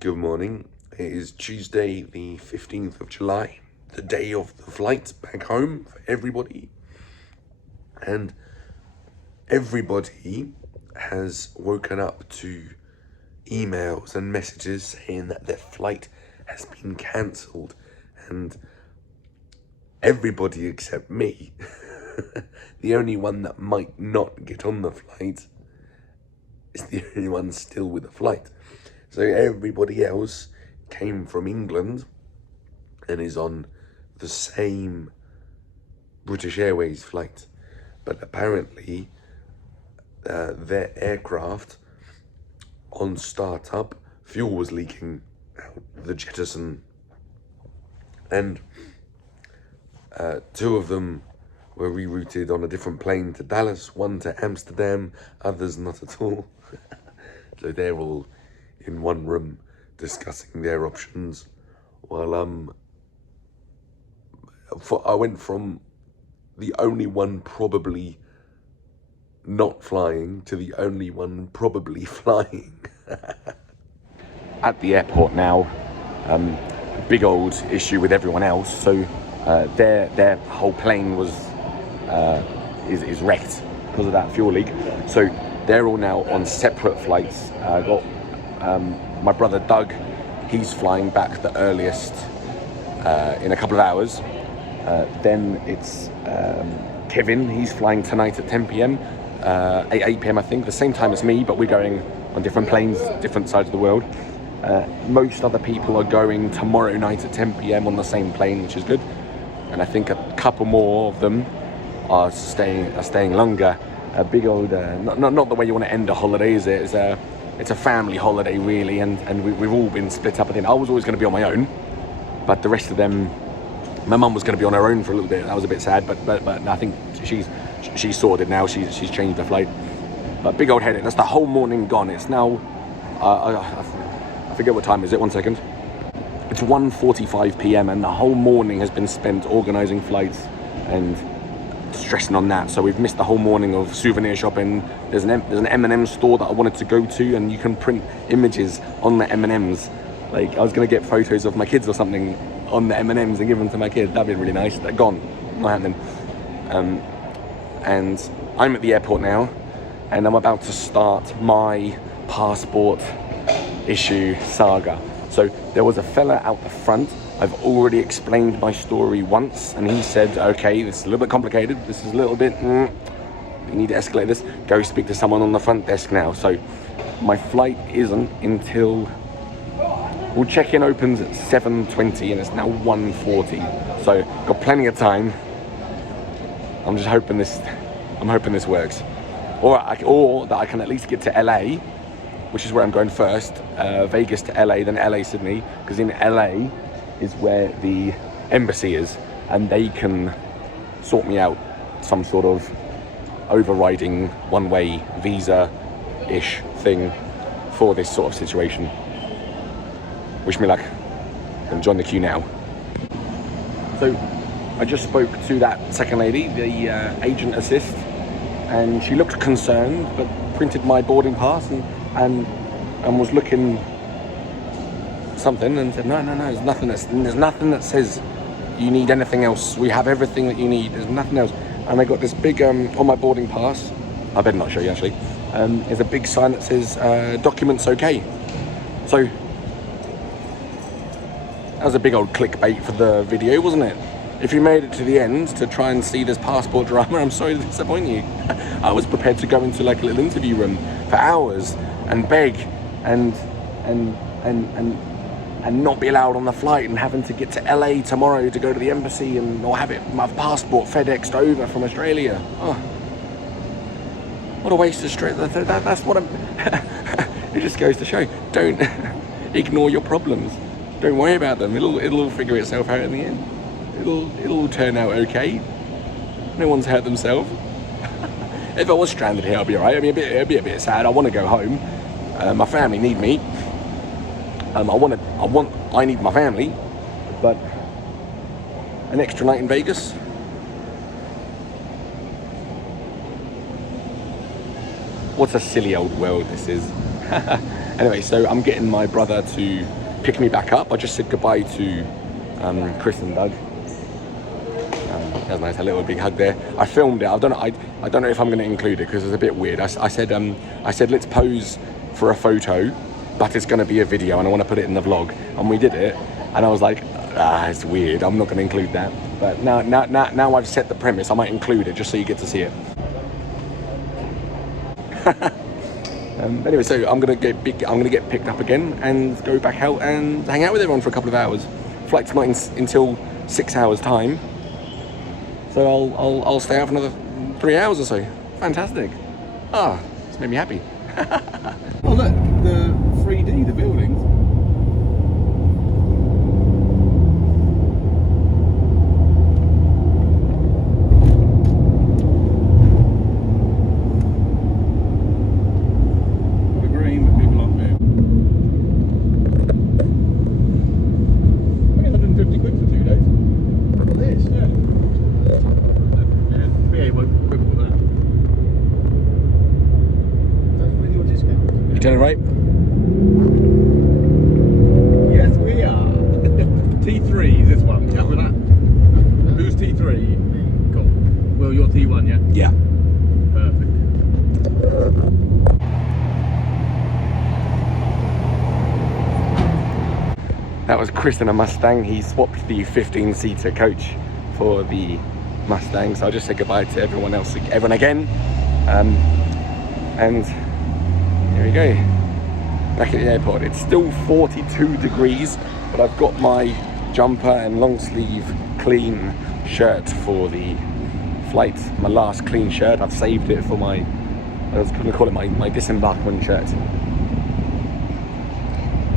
Good morning. It is Tuesday, the 15th of July, the day of the flight back home for everybody. And everybody has woken up to emails and messages saying that their flight has been cancelled. And everybody except me, the only one that might not get on the flight, is the only one still with the flight. So everybody else came from England and is on the same British Airways flight. But apparently their aircraft on startup, fuel was leaking out the jettison. And two of them were rerouted on a different plane to Dallas, one to Amsterdam, others not at all. So they're all in one room discussing their options, while I went from the only one probably not flying to the only one probably flying. At the airport now, big old issue with everyone else. So their whole plane is wrecked because of that fuel leak. So they're all now on separate flights. I got my brother Doug, he's flying back the earliest in a couple of hours. Then it's Kevin, he's flying tonight at 10 p.m, 8 p.m. I think, the same time as me, but we're going on different planes, different sides of the world. Most other people are going tomorrow night at 10 p.m. on the same plane, which is good. And I think a couple more of them are staying longer. A big old, not the way you want to end a holiday, is it? It's a family holiday, really, and we've all been split up. I think I was always going to be on my own, but the rest of them, my mum was going to be on her own for a little bit. That was a bit sad, but I think she's sorted now. She's changed her flight. But big old headache. That's the whole morning gone. It's now, I forget what time is it. 1 second. It's 1:45 p.m. and the whole morning has been spent organising flights and stressing on that. So we've missed the whole morning of souvenir shopping. There's an M&M store that I wanted to go to, and you can print images on the M&Ms. Like, I was going to get photos of my kids or something on the M&Ms and give them to my kids. That'd be really nice. They're gone. Not happening. And I'm at the airport now, and I'm about to start my passport issue saga. So there was a fella out the front. I've already explained my story once, and he said, okay, this is a little bit complicated. This is a little bit, you need to escalate this. Go speak to someone on the front desk now. So my flight isn't until, well, check-in opens at 7:20 and it's now 1:40. So got plenty of time. I'm hoping this works. Or that I can at least get to LA, which is where I'm going first. Vegas to LA, then LA, Sydney, because in LA is where the embassy is, and they can sort me out some sort of overriding one-way visa-ish thing for this sort of situation. Wish me luck. And join the queue now. So I just spoke to that second lady, the agent assist, and she looked concerned, but printed my boarding pass and was looking something and said, no, there's nothing that says you need anything else. We have everything that you need. There's nothing else. And I got this big on my boarding pass. I better not show you actually. There's a big sign that says documents okay. So that was a big old clickbait for the video, wasn't it? If you made it to the end to try and see this passport drama, I'm sorry to disappoint you. I was prepared to go into like a little interview room for hours and beg and not be allowed on the flight, and having to get to LA tomorrow to go to the embassy or have my passport FedExed over from Australia. Oh, what a waste of stress. That's what I'm... It just goes to show, don't ignore your problems. Don't worry about them. It'll all figure itself out in the end. It'll turn out okay. No one's hurt themselves. If I was stranded here, I'd be alright. It'd be a bit sad. I want to go home. My family need me. I need my family, but an extra night in Vegas. What a silly old world this is. Anyway, so I'm getting my brother to pick me back up. I just said goodbye to Chris and Doug. That was nice, a little big hug there. I filmed it. I don't know if I'm going to include it because it's a bit weird. I said let's pose for a photo, but it's going to be a video and I want to put it in the vlog. And we did it, and I was like, it's weird. I'm not going to include that. But now I've set the premise. I might include it just so you get to see it. Anyway, so I'm gonna get picked up again and go back out and hang out with everyone for a couple of hours. Flight's not until 6 hours time, so I'll stay out for another 3 hours or so. Fantastic! It's made me happy. Oh look, the 3D, the buildings. Right? Yes, we are. T3 is this one. Yeah, with that. Who's T3? Cool. Well, you're T1, yeah? Yeah. Perfect. That was Chris in a Mustang. He swapped the 15-seater coach for the Mustang. So I just said goodbye to everyone again. And here we go, back at the airport. It's still 42 degrees, but I've got my jumper and long sleeve clean shirt for the flight. My last clean shirt. I've saved it for I was going to call it my disembarkment shirt.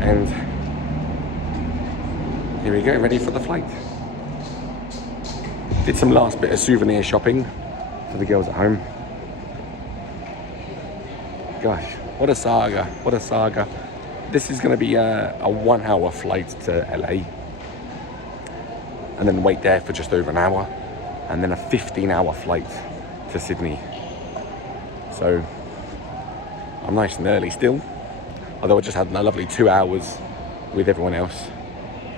And here we go, ready for the flight. Did some last bit of souvenir shopping for the girls at home. Gosh. What a saga, what a saga. This is going to be a 1 hour flight to LA. And then wait there for just over an hour. And then a 15-hour flight to Sydney. So, I'm nice and early still. Although I just had a lovely 2 hours with everyone else.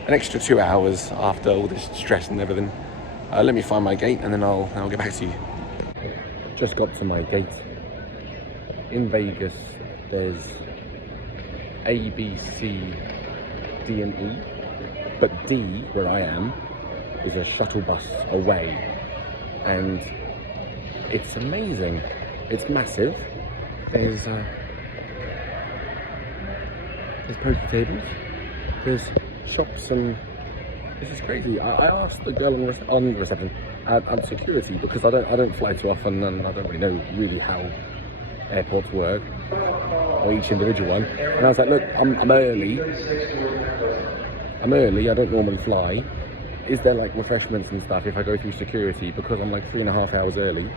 An extra 2 hours after all this stress and everything. Let me find my gate and then I'll get back to you. Just got to my gate. In Vegas, there's A, B, C, D and E, but D, where I am, is a shuttle bus away, and it's amazing. It's massive. There's poker tables, there's shops, and this is crazy. I asked the girl on the reception at security, because I don't fly too often and I don't really know how airports work, or each individual one, and I was like, look, I'm early, I don't normally fly, is there like refreshments and stuff if I go through security, because I'm like 3.5 hours early,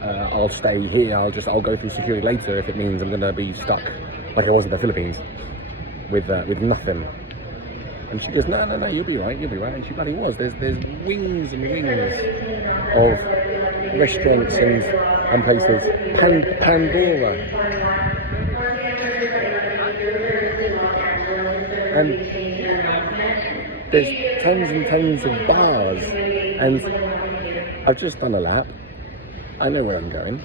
I'll stay here, I'll go through security later if it means I'm gonna be stuck like I was in the Philippines with nothing. And she goes, no, you'll be right, and she bloody was. There's wings and wings of restaurants and places. Pandora. And there's tons and tons of bars. And I've just done a lap. I know where I'm going.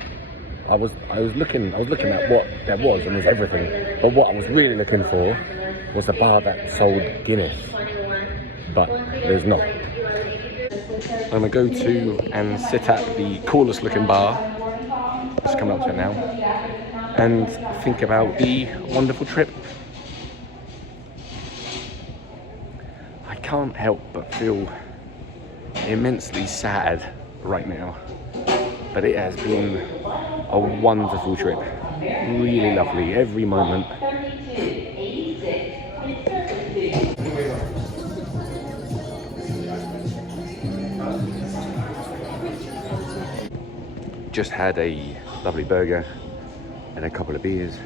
I was looking at what there was, and there's everything. But what I was really looking for was a bar that sold Guinness. But there's not. I'm gonna go to and sit at the coolest looking bar, just coming up to it now, and think about the wonderful trip. I can't help but feel immensely sad right now, but it has been a wonderful trip, really lovely, every moment. Just had a lovely burger and a couple of beers.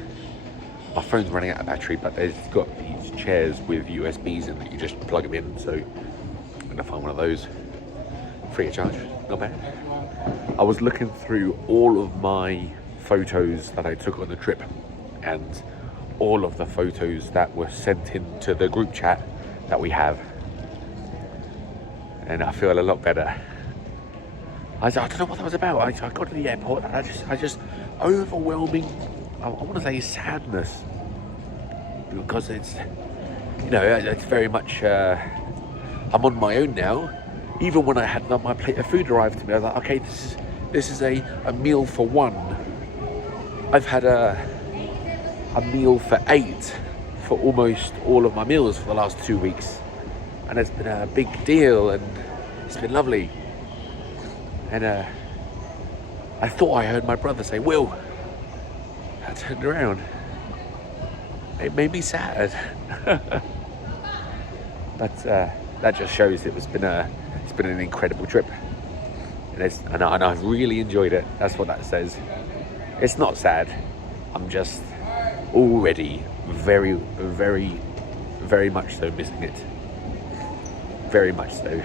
My phone's running out of battery, but they've got these chairs with USBs in that you just plug them in, so I'm gonna find one of those free of charge. Not bad. I was looking through all of my photos that I took on the trip, and all of the photos that were sent into the group chat that we have. And I feel a lot better. I don't know what that was about. I got to the airport and I just overwhelming, I want to say sadness, because it's, you know, it's very much, I'm on my own now. Even when I had my plate of food arrived to me, I was like, okay, this is a meal for one. I've had a meal for 8 for almost all of my meals for the last 2 weeks. And it's been a big deal, and it's been lovely. And I thought I heard my brother say, "Will." I turned around. It made me sad. But that just shows it's been an incredible trip. And I've really enjoyed it. That's what that says. It's not sad. I'm just already very, very, very much so missing it. Very much so.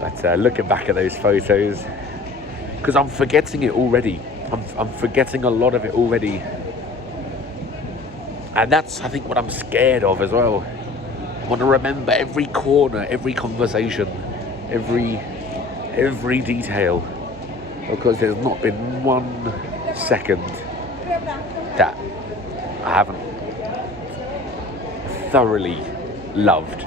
But looking back at those photos, because I'm forgetting it already. I'm forgetting a lot of it already. And that's, I think, what I'm scared of as well. I want to remember every corner, every conversation, every detail. Because there's not been 1 second that I haven't thoroughly loved.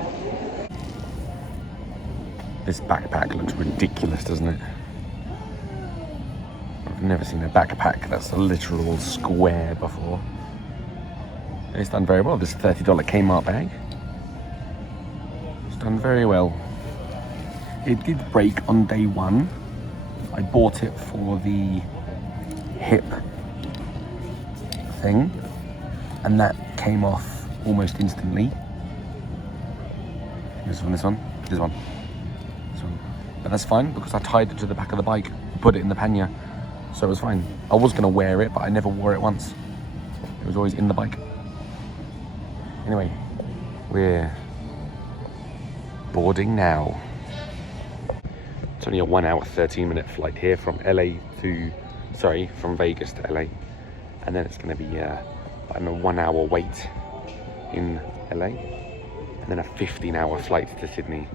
This backpack looks ridiculous, doesn't it? I've never seen a backpack that's a literal square before. It's done very well, this $30 Kmart bag. It's done very well. It did break on day 1. I bought it for the hip thing, and that came off almost instantly. This one. But that's fine, because I tied it to the back of the bike, put it in the pannier, so it was fine. I was going to wear it, but I never wore it once. It was always in the bike. Anyway, we're boarding now. It's only a 1 hour, 13-minute flight here from Vegas to LA. And then it's going to be a 1 hour wait in LA. And then a 15-hour flight to Sydney.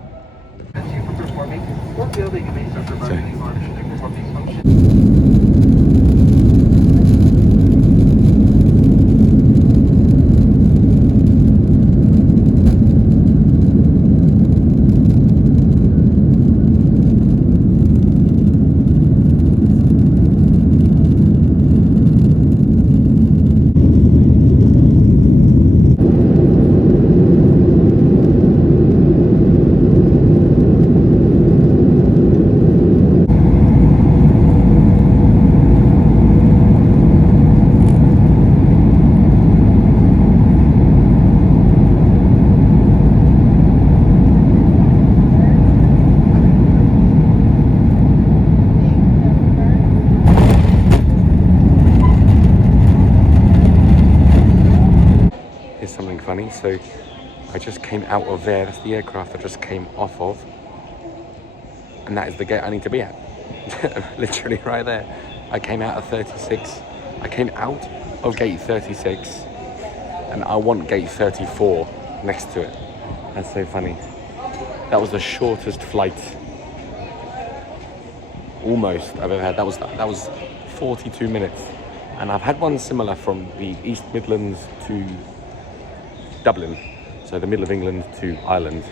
Funny, so I just came out of there. That's the aircraft I just came off of, and that is the gate I need to be at. Literally right there. I came out of 36. I came out of gate 36, and I want gate 34 next to it. That's so funny. That was the shortest flight almost I've ever had. That was 42 minutes, and I've had one similar from the East Midlands to Dublin, so the middle of England to Ireland,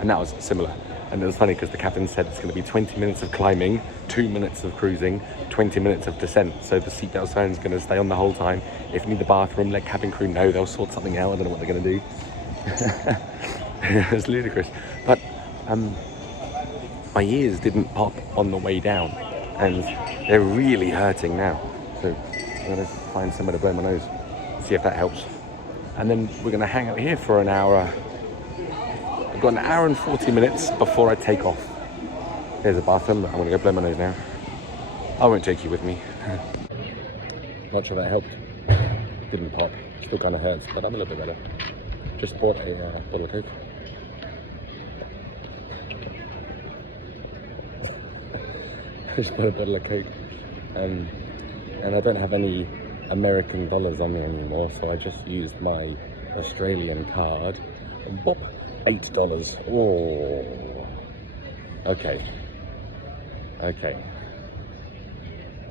and that was similar. And it was funny because the captain said it's going to be 20 minutes of climbing, 2 minutes of cruising, 20 minutes of descent, so the seatbelt sign's going to stay on the whole time. If you need the bathroom, let cabin crew know, they'll sort something out. I don't know what they're going to do. It's ludicrous, but my ears didn't pop on the way down, and they're really hurting now, so I'm going to find somewhere to blow my nose, see if that helps. And then we're going to hang out here for an hour. I've got an hour and 40 minutes before I take off. There's a bathroom. I'm going to go blow my nose now. I won't take you with me. Not sure that helped. Didn't pop. Still kind of hurts, but I'm a little bit better. Just bought a bottle of Coke. I just bought a bottle of Coke. And I don't have any American dollars on me anymore, so I just used my Australian card. Bop, $8. Oh, okay.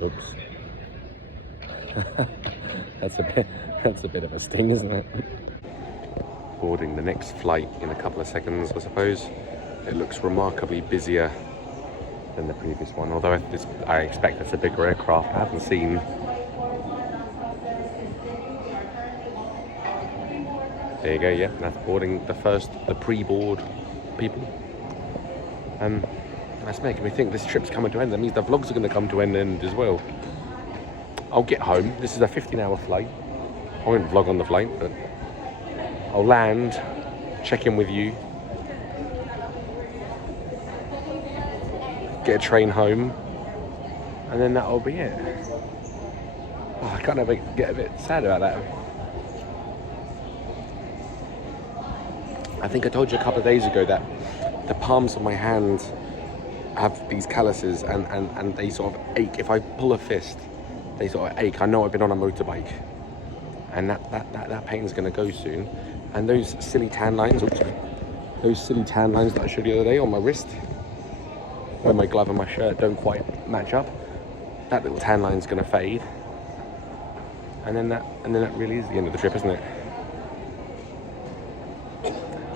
Oops. That's a bit of a sting, isn't it? Boarding the next flight in a couple of seconds, I suppose. It looks remarkably busier than the previous one, although I expect it's a bigger aircraft. I haven't seen. There you go, yeah, that's boarding the pre-board people. That's making me think this trip's coming to an end. That means the vlogs are going to come to an end as well. I'll get home. This is a 15-hour flight. I won't vlog on the flight, but I'll land, check in with you, get a train home, and then that'll be it. Oh, I kind of get a bit sad about that. I think I told you a couple of days ago that the palms of my hand have these calluses and they sort of ache. If I pull a fist, they sort of ache. I know I've been on a motorbike, and that pain's going to go soon. And those silly tan lines, that I showed you the other day on my wrist, where my glove and my shirt don't quite match up, that little tan line's going to fade, and then that really is the end of the trip, isn't it?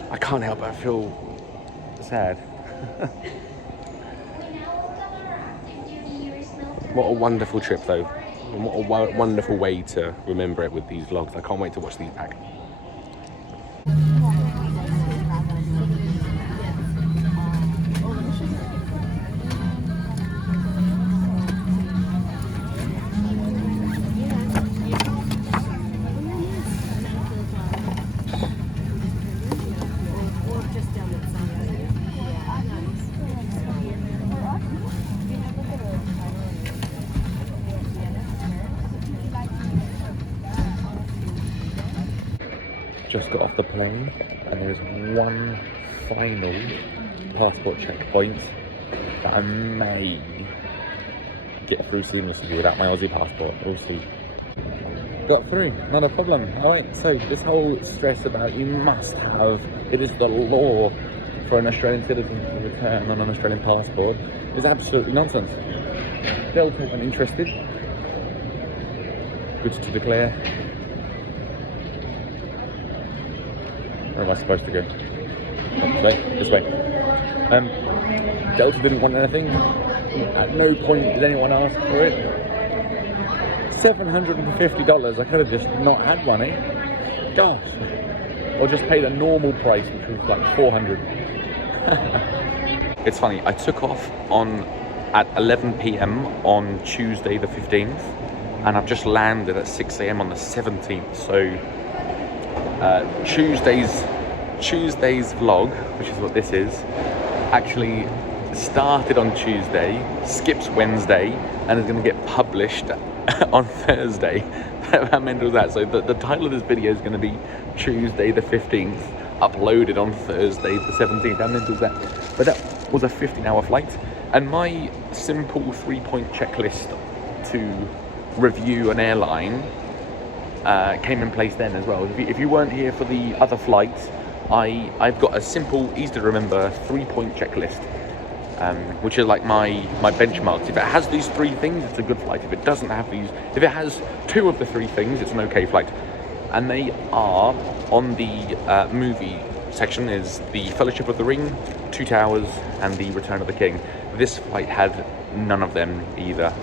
I can't help but feel sad. What a wonderful trip, though. And what a wonderful way to remember it with these vlogs. I can't wait to watch these back. Just got off the plane, and there's one final passport checkpoint that I may get through seamlessly without my Aussie passport. We'll see. Got through, not a problem. Alright, so this whole stress about you must have, it is the law for an Australian citizen to return on an Australian passport is absolutely nonsense. Delta isn't interested. Goods to declare. Where am I supposed to go? This way. Delta didn't want anything. At no point did anyone ask for it. $750. I could have just not had money. Gosh. Or just paid a normal price, which was like $400. It's funny. I took off at 11 p.m. on Tuesday the 15th, and I've just landed at 6 a.m. on the 17th. So. Tuesday's vlog, which is what this is, actually started on Tuesday, skips Wednesday, and is going to get published on Thursday. How mental is that? So the title of this video is going to be Tuesday the 15th, uploaded on Thursday the 17th. How mental is that? But that was a 15-hour flight, and my simple 3-point checklist to review an airline came in place then as well. If you weren't here for the other flights, I've got a simple, easy to remember 3-point checklist, which is like my benchmarks. If it has these 3 things, it's a good flight. If it doesn't have these, if it has 2 of the 3 things, it's an okay flight. And they are on the movie section is the Fellowship of the Ring, Two Towers, and the Return of the King. This flight had none of them either.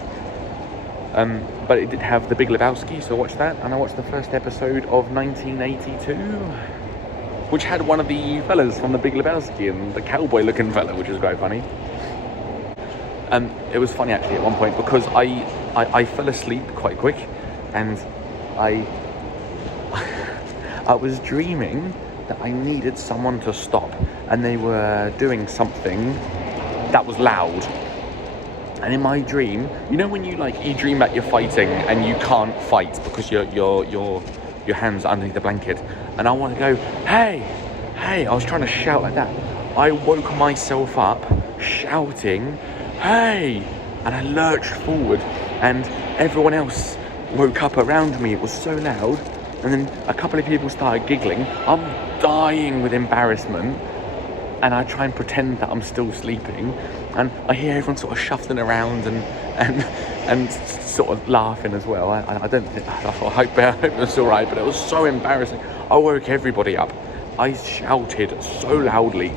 But it did have The Big Lebowski, so I watched that, and I watched the first episode of 1982, which had one of the fellas from The Big Lebowski, and the cowboy-looking fella, which was quite funny. It was funny actually at one point because I fell asleep quite quick, and I was dreaming that I needed someone to stop, and they were doing something that was loud. And in my dream, you know when you dream that you're fighting and you can't fight because your hands are underneath the blanket, and I want to go, hey, I was trying to shout like that. I woke myself up shouting, hey, and I lurched forward, and everyone else woke up around me. It was so loud. And then a couple of people started giggling. I'm dying with embarrassment. And I try and pretend that I'm still sleeping. And I hear everyone sort of shuffling around and sort of laughing as well. I don't think, I hope it was all right, but it was so embarrassing. I woke everybody up. I shouted so loudly.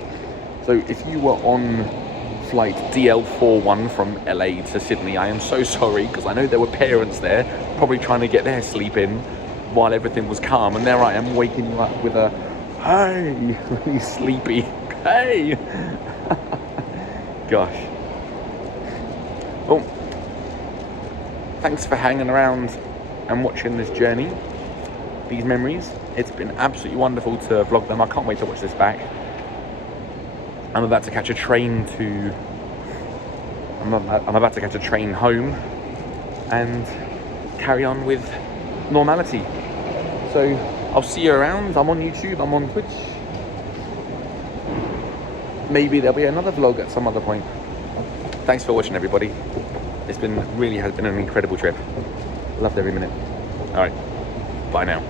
So if you were on flight DL41 from LA to Sydney, I am so sorry, because I know there were parents there probably trying to get their sleep in while everything was calm, and there I am waking you up with a hey, really sleepy hey. Gosh. Well, thanks for hanging around and watching this journey, these memories. It's been absolutely wonderful to vlog them. I can't wait to watch this back. I'm about to catch a train home and carry on with normality. So I'll see you around. I'm on YouTube, I'm on Twitch. Maybe there'll be another vlog at some other point. Thanks for watching, everybody. It's been, really has been an incredible trip. Loved every minute. All right, bye now.